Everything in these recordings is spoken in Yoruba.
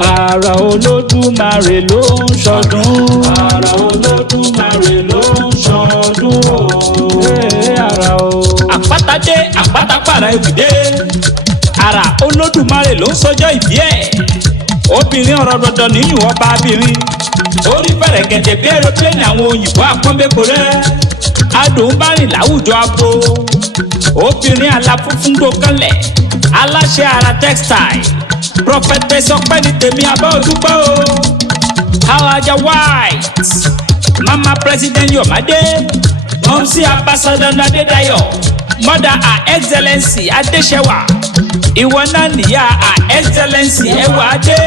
Ara Olódùmarè ló ń ṣọdún. Ara Olódùmarè ló ń ṣọdún o. Ara o. Àpáta dé àpáta pàrà ibùdé. Ara Olódùmarè ló ń sọjọ́ ìbí ẹ̀. Obìnrin ọ̀rọ̀ dandan níyùn ọba abìnrin. Orí bẹ̀rẹ̀ gẹ̀dẹ̀ bí aeroplane àwọn òyìnbó àpọ́nbẹ́kọ̀ rẹ̀. Adùn bá rìn láwùjọ abo. Obìnrin aláfúnfún tó kánlẹ̀. Aláṣẹ Ara textile. Prophetess Ọpẹ́ni tèmi Abọ́dúpẹ́ o. Alaja White. Mama President Yomade. Mọ̀mísí Ambassador Adédayọ̀. Mother Her Excellency Adéṣẹ́wà. Ìwọ náà nìyá Her Excellency Ẹwà Adé.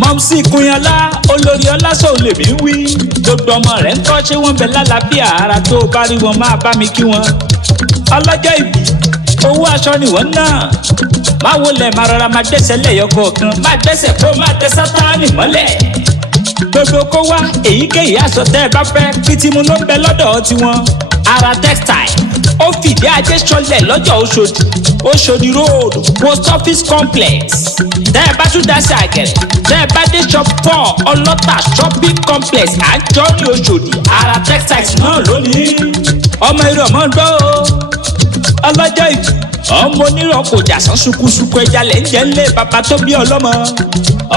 Mọ̀mísí Kúnyọlá olórí ọlásọ̀ lèmi wí. Gbogbo ọmọ rẹ̀ ń kọ́ ṣé wọ́n bẹ lálàáfíà ara tó bá rí wọn máa bá mi kí wọn. Ọlọ́jọ́ ìbí owó aṣọ nìwọ̀n náà. Máa wọlé máa rọra máa gbẹ́sẹ̀ lẹ́yọ kọ̀ọ̀kan. Máa gbẹ́sẹ̀ kó máa tẹ Sátánì mọ́lẹ̀. Gbogbo kó wá èyíkéyìí aṣọ tẹ́ ẹ bá fẹ́ kìtìmù ló ń bẹ lọ́dọ̀ tiwọn. Ara textile ó fìdí ajé ṣọlẹ̀ lọ́jọ́ Òṣòdì. Òṣòdì road post office complex. Tẹ́ ẹ bá tún dá sí àgẹ̀rẹ̀. Tẹ́ ẹ bá dé shop 4 ọlọ́tà shopping complex àjọní Òṣòdì. Ara textiles náà lónìí. Ọmọ irú ọmọ ń gbọ́ o. Ọlọ́jọ́ ìbí ọmọ onírọ̀ kò jà sán ṣùkúṣùkú ẹja lẹ́ ń jẹ́ ńlẹ̀ bàbá tó bí ọlọ́mọ.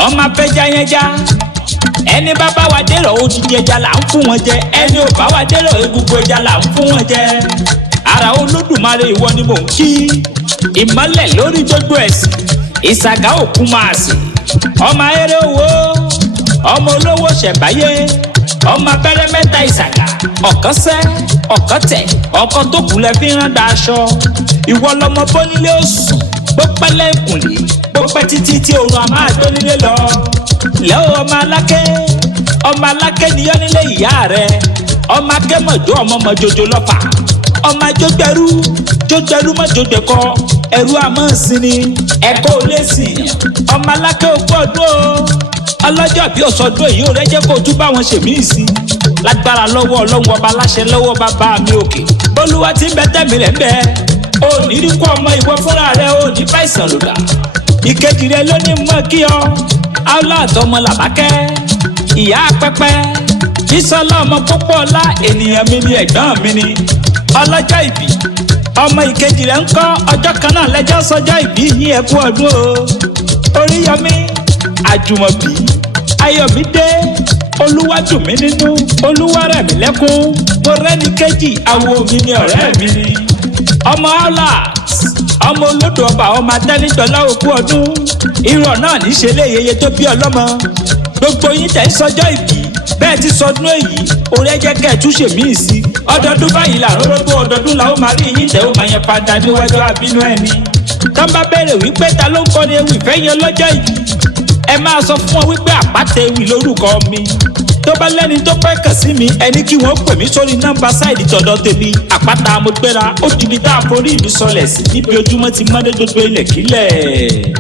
Ọmọ afẹ́já yẹn já. Ẹni bá bá wa dérò odidi ẹja là ń fún wọn jẹ. Ẹni ò bá wa dérò egungun ẹja là ń fún wọn jẹ. Ara Olódùmarè ìwọ ni mò ń kí. Ìmọ́lẹ̀ lórí gbogbo ẹ̀sìn. Ìsàgá òkú máa sìn. Ọmọ ayéré owó. Ọmọ olówó ṣẹ̀báyé. Ọmọ abẹ́rẹ́ mẹ́ta ìsàgá. Ọ̀kan sẹ́ ọ̀kan tẹ̀ ọ̀kan tó kù lẹ́ fi ń rán daṣọ. Ìwọ lọmọ bónílé òsùn. Bó pẹ́ lẹ́kùnlé. Bó pẹ́ títí tí oorun a máa gbé nílé lọ. Lẹ́wọ̀ ọmọ aláké. Ọmọ aláké niyọ́ nílé ìyá rẹ̀. Ọmọ akẹ́mọ̀jọ́ ọmọ mọ̀jọjọ lọ́fà. Ọmọ ajógbẹ̀rú jógbẹ̀rú mọ̀jọjẹ̀kọ. Ẹ̀rú àmọ́ sinmi. Ẹ̀kọ́ ò lè sìn. Ọmọ aláké ogún ọdún o. Ọlọ́jọ́ bí ọ̀sọ́dún èyí ò rẹ́jẹ́ kó tún bá wọn ṣèmí sí. Lágbára lọ́wọ́ Ọlọ́run ọba aláṣẹ lọ́wọ́ bàbá mi òkè. Olúwa tí ń bẹ tẹ̀mí rẹ̀ ń bẹ. O ní rí kó ọmọ ìwọ fúnra rẹ̀ o ní bá ìsàn lòdà. Ìkejì rẹ̀ ló ní mọ́ kí ọ. Aula àtọmọ Làbákẹ́. Ìyá pẹ́pẹ́. Bísọ́lá ọmọ púpọ̀ ọlá ènìyàn mi ni ẹ̀gbọ́n mi ni. Ọlọ́jọ́ ìbí. Ọmọ ìkejì rẹ̀ ń kọ́ ọjọ́ kan náà lẹ́jọ́ sọjọ́ ìbí yín ẹ kú ọdún o. Oríyọmí. Àjùmọ̀bí. Ayọ̀mídé. Olúwadùnmí nínú. Olúwarẹ̀mílẹ́kún. Mo rẹ́ni kejì àwo mi ni ọ̀rẹ́ mi ni. Ọmọ Aula. Ọmọ olódò ọba ọmọ atẹ́nidọ́lá òkú ọdún. Irọ́ náà ní ṣe lé yeye tó bí ọlọ́mọ. Gbogbo yín tẹ̀ ń sọjọ́ ìbí. Bẹ́ẹ̀ ti sọdún èyí. Orí ẹjẹ́ kẹ́ ẹ̀ tún ṣe míì sí. Ọdọọdún báyìí là rọ́rọ́dún ọdọọdún la ó máa rí yín tẹ̀ ó máa yẹn padà níwájú àbínú ẹni. Tán bá bẹ̀rẹ̀ wípé ta ló ń kọ́ ni ewì fẹ́ yẹn lọ́jọ́ ìbí. Ẹ máa sọ fún wọn wípé Àpáta Ewì lórúkọ mi. Tó bá lẹ́ni tó fẹ́ kàn sí mi ẹni kí wọ́n pè mí sórí nọ́mbà sáìdì tọ̀dọ̀ tèmi. Àpáta mo gbéra ó dìbí tá a forí ìlú sọlẹ̀ sí níbi ojúmọ́ ti mọ́dé gbogbo ilẹ̀ kílẹ̀.